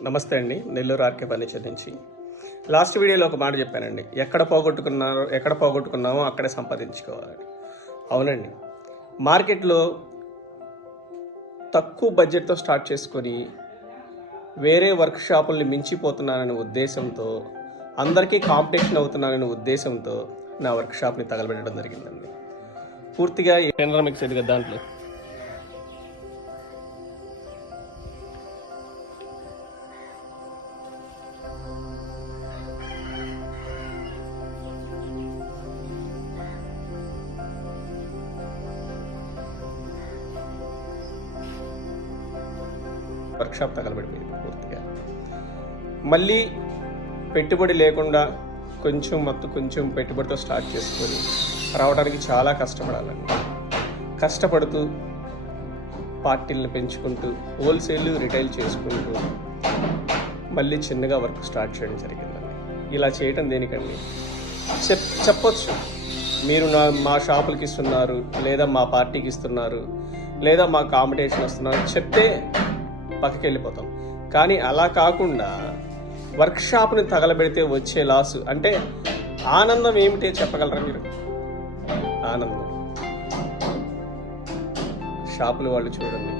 నమస్తే అండి. Nellore RK furniture నుంచి. లాస్ట్ వీడియోలో ఒక మాట చెప్పానండి. ఎక్కడ పోగొట్టుకున్నారో ఎక్కడ పోగొట్టుకున్నామో అక్కడే సంపాదించుకోవాలని అవునండి. మార్కెట్లో తక్కువ బడ్జెట్తో స్టార్ట్ చేసుకొని వేరే వర్క్ షాపుల్ని మించిపోతున్నాననే ఉద్దేశంతో అందరికీ కాంపిటీషన్ అవుతున్నాననే ఉద్దేశంతో నా వర్క్ షాప్ని తగలబెట్టడం జరిగిందండి. పూర్తిగా ఎనరామిక్స్ కదా దాంట్లో? వర్క్షాప్ తగలబడిపోయింది పూర్తిగా. మళ్ళీ పెట్టుబడి లేకుండా కొంచెం మొత్తం కొంచెం పెట్టుబడితో స్టార్ట్ చేసుకొని రావడానికి చాలా కష్టపడాలండి. కష్టపడుతూ పార్టీలను పెంచుకుంటూ హోల్సేల్ రిటైల్ చేసుకుంటూ మళ్ళీ చిన్నగా వర్క్ స్టార్ట్ చేయడం జరిగిందండి. ఇలా చేయటం దేనికండి? చెప్ చెప్పొచ్చు. మీరు నా మా షాపులకి ఇస్తున్నారు లేదా మా పార్టీకి ఇస్తున్నారు లేదా మా కాంపిటీషన్ వస్తున్నారు చెప్తే పక్కకి వెళ్ళిపోతాం కానీ అలా కాకుండా వర్క్షాప్ని తగలబెడితే వచ్చే లాసు అంటే ఆనందం ఏమిటి చెప్పగలరా మీరు? ఆనందం. షాపులు వాళ్ళు చూడండి.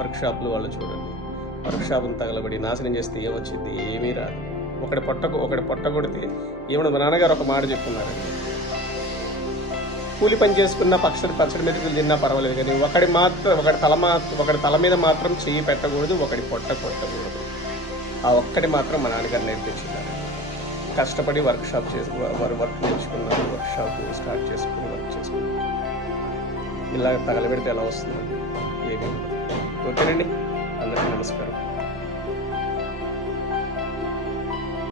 వర్క్షాప్లు వాళ్ళు చూడండి. వర్క్షాపుని తగలబడి నాశనం చేస్తే ఏమొచ్చింది? ఏమీ రాదు. ఒకటి పొట్ట ఒకటి పొట్ట కొడితే ఏమన్నా మా నాన్నగారు ఒక మాట చెప్పున్నారండి కూలి పని చేసుకున్న పక్షులు పచ్చడి మెతుకులు తిన్నా పర్వాలేదు కానీ ఒకటి మాత్రం ఒకటి తల మా ఒకటి తల మీద మాత్రం చెయ్యి పెట్టకూడదు ఒకటి పొట్ట కొట్టకూడదు. ఆ ఒక్కటి మాత్రం మా నాన్నగారు నేర్పించున్నారు. కష్టపడి వర్క్ షాప్ చేసి వారు వర్క్ నేర్చుకున్నారు వర్క్ షాప్ స్టార్ట్ చేసుకుని వర్క్ చేసుకున్నారు. ఇలా తగలబెడితే ఎలా వస్తుంది? ఏమి ఓకేనండి. అందరికీ నమస్కారం.